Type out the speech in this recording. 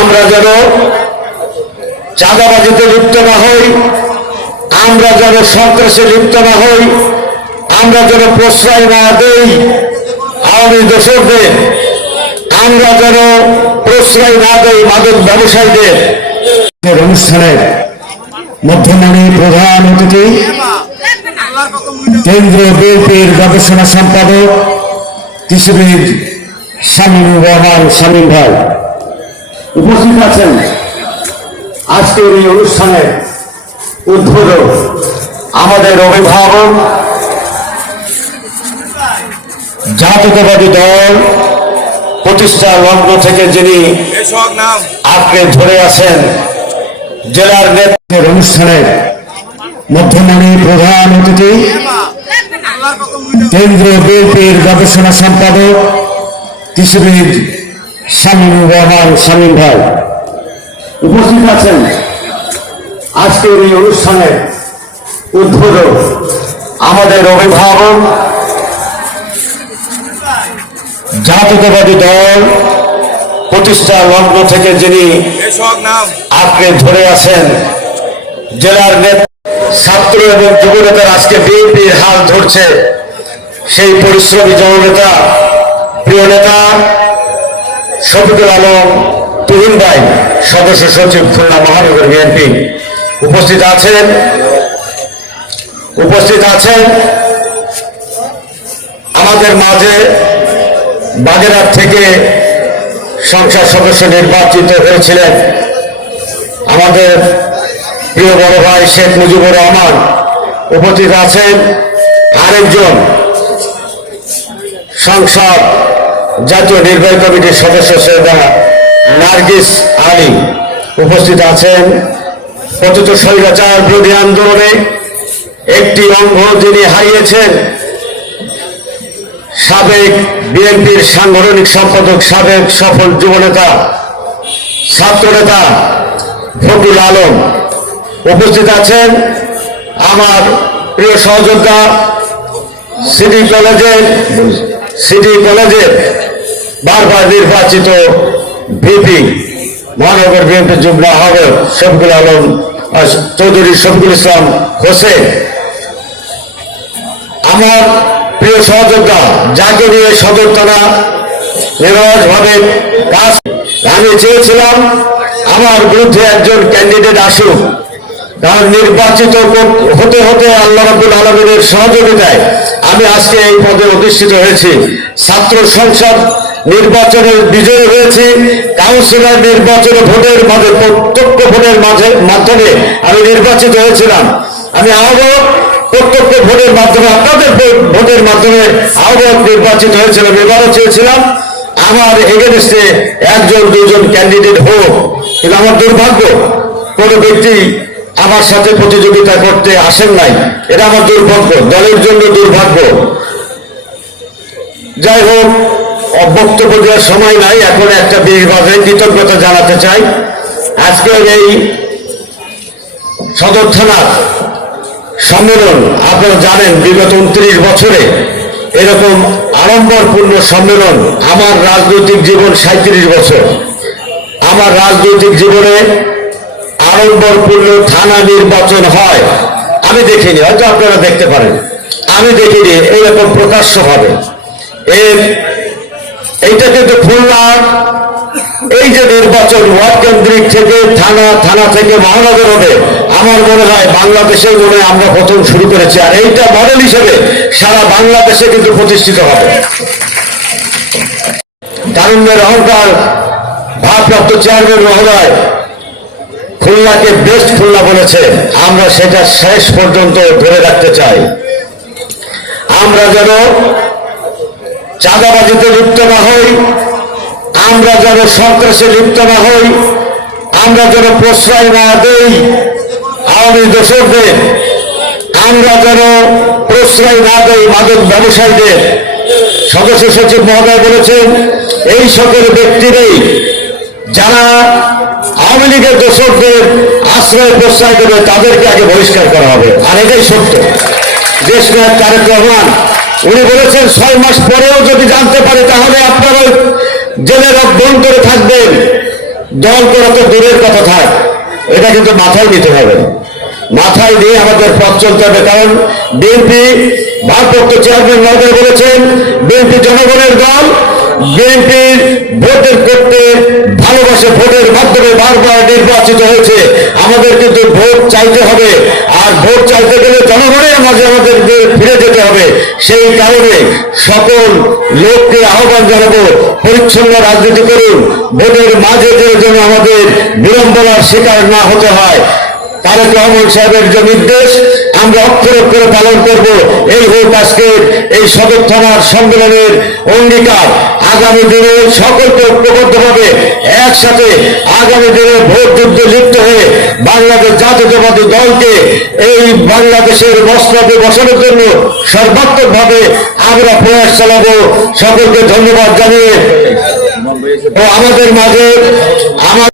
আমরা যেন চাঁদাবাজিতে লিপ্ত না হই, আমরা যেন সন্ত্রাসে লিপ্ত না হই, আমরা যেন প্রশ্রয় না দেই আওয়ামী দোষকদের আমরা যেন প্রশ্রয় না দেই মাদক ব্যবসায়ীদের। অনুষ্ঠানের মধ্যমানী প্রধান অতিথি, কেন্দ্রীয় বিএনপির গবেষণা সম্পাদক কৃষিবিদ শামীমুর রহমান শামীম ভাই। উপস্থিত আছেন আজকের এই অনুষ্ঠানের উদ্বোধক আমাদের অভিভাবক জাতীয়তাবাদী দল প্রতিষ্ঠা লগ্ন থেকে যিনি আঁকড়ে ধরে আছেন জেলার নেতৃত্বের অনুষ্ঠানের মধ্যমানী প্রধান অতিথি, কেন্দ্রীয় বিএনপির গবেষণা সম্পাদক, কৃষিবিদ শামীমুর রহমান শামীম ভাই। উপস্থিত আছেন আজকের এই অনুষ্ঠানের উদ্বোধক আমাদের অভিভাবক, জাতীয়তাবাদী দল, প্রতিষ্ঠা লগ্ন থেকে যিনি নাম ধরে আছেন, জেলার ছাত্র এবং যুব নেতার আজকে বিএনপির হাল ধরছে সেই পরিশ্রমী জননেতা, প্রিয় নেতা শফিকুল আলম, তুহিন ভাই সদস্য সচিব খুলনা মহানগর বিএনপি উপস্থিত আছেন। উপস্থিত আছেন আমাদের মাঝে বাগেরহাট থেকে সংসদ সদস্য নির্বাচিত হয়েছিলেন আমাদের প্রিয় বড় ভাই শেখ মুজিবুর রহমান। উপস্থিত আছেন আরেকজন সংসদ জাতীয় নির্বাহী কমিটির সদস্য সৈয়দা নার্গিস আলী। উপস্থিত আছেন পতিত স্বৈরাচার বিরোধী আন্দোলনে একটি অঙ্গ যিনি হারিয়েছেন সাবেক বিএনপির সাংগঠনিক সম্পাদক সাবেক সফল যুবনেতা, ছাত্রনেতা ফকুল আলম। উপস্থিত আছেন আমার প্রিয় সহযোদ্ধা, সিটি কলেজের সিটি কলেজের বারবার নির্বাচিত ভিপি, মহানগর বিএনপি যুগ্ম আহ্বায়ক শফিকুল আলম চৌধুরী শফিকুল ইসলাম হোসেন। আমার প্রিয় সহযোদ্ধা, যাকে নিয়ে সদর থানা নিরলসভাবে কাজ আমি চেয়েছিলাম, আমার বিরুদ্ধে একজন ক্যান্ডিডেট আসুক। কারণ নির্বাচিত হতে হতে আল্লাহ রাবুল আলমিনের সহযোগিতায় আমি আজকে এই পদে অধিষ্ঠিত হয়েছি। ছাত্র সংসদ নির্বাচনে বিজয়ী হয়েছি। কাউন্সিলর নির্বাচনে ভোটের মাঝে, প্রত্যক্ষ ভোটের মাঝে, মাধ্যমে আমি নির্বাচিত হয়েছিলাম। আমি আহ্বায়ক, প্রত্যক্ষ ভোটের মাধ্যমে, আপনাদের ভোটের মাধ্যমে আহ্বায়ক নির্বাচিত হয়েছিলাম, এবারও চেয়েছিলাম। আমার এগেনস্টে একজন, দুজন ক্যান্ডিডেট হোক। কিন্তু আমার দুর্ভাগ্য, কোনো ব্যক্তি আমার সাথে প্রতিযোগিতা করতে আসেন নাই। এটা আমার দুর্ভাগ্য, দলের জন্য দুর্ভাগ্য। যাই হোক বক্তব্য দেওয়ার সময় নাই, এখন একটা বিভাগে কৃতজ্ঞতা জানাতে চাই। আজকের এই সদর থানার সম্মেলন, আপনারা জানেন বিগত উনত্রিশ বছরে এরকম আড়ম্বরপূর্ণ সম্মেলন আমার রাজনৈতিক জীবন সাঁত্রিশ বছর। আমার রাজনৈতিক জীবনে আড়ম্বরপূর্ণ থানা নির্বাচন হয়, আমি দেখিনি, হয়তো আপনারা দেখতে পারেন। আমি দেখিনি, এরকম প্রকাশ্য হবে। এর এইটা কিন্তু খুলনা এই যে নির্বাচন ওয়ার্ড কেন্দ্রিক থেকে থানা থানা থেকে মহানগর হবে, আমার মনে হয় বাংলাদেশের মনে আমরা প্রথম শুরু করেছি। আর এইটা মডেল হিসেবে সারা বাংলাদেশে কিন্তু প্রতিষ্ঠিত হবে। তারুণ্যের অহংকার ভারপ্রাপ্ত চেয়ারম্যান মহোদয় খুলনাকে বেস্ট খুলনা বলেছে। আমরা সেটা শেষ পর্যন্ত ধরে রাখতে চাই। আমরা যেন চাঁদাবাজিতে লিপ্ত না হই, আমরা যেন সন্ত্রাসে লিপ্ত না হই, আমরা যেন প্রশ্রয় না দেই, আওয়ামী দোষকদের আমরা যেন প্রশ্রয় না দেই মাদক ব্যবসায়ীদের। সদস্য সচিব মহোদয় বলেছেন, এই সকল ব্যক্তিরই যারা আওয়ামী লীগের দোষকদের আশ্রয় প্রশ্রয় দেবে, তাদেরকে আগে বহিষ্কার করা হবে। আর এটাই সত্য। দেশ নায়ক তারেক রহমান উনি বলেছেন ছয় মাস পরেও যদি জানতে পারে, তাহলে আপনারা জেলের অভ্যন্তরে থাকবেন। দল করা তো দূরের কথা থাক। এটা কিন্তু মাথায় নিতে হবে। মাথায় নিয়ে আমাদের পথ চলতে হবে। কারণ বিএনপি, ভারপ্রাপ্ত চেয়ারম্যান মহোদয় বলেছেন, বিএনপি জনগণের দল বিএনপির ভোটের করতে ভালোবাসে, ভোটের মাধ্যমে বারবার নির্বাচিত হয়েছে। আমাদের কিন্তু ভোট চাইতে হবে আর ভোট চাইতে গেলে জনগণের মাঝে আমাদের ফিরে যেতে হবে সেই কারণে সকল লোককে আহ্বান জানাব, পরিচ্ছন্ন রাজনীতি করুন। ভোটের মাঝে যেন আমাদের বিড়ম্বনার শিকার না হতে হয়, তারেক রহমান সাহেবের যে নির্দেশ আমরা অক্ষর অক্ষরে পালন করব। এই হোক আজকের এই সদর থানার সম্মেলনের অঙ্গীকার। আগামী দিনে সকলকে ঐক্যবদ্ধভাবে একসাথে আগামী দিনে ভোট যুদ্ধে লিপ্ত হয়ে বাংলাদেশ জাতীয়তাবাদী দলকে এই বাংলাদেশের মসনদে বসানোর জন্য সর্বাত্মকভাবে আমরা প্রয়াস চালাবো। সকলকে ধন্যবাদ জানিয়ে ও আমাদের মাঝে আমার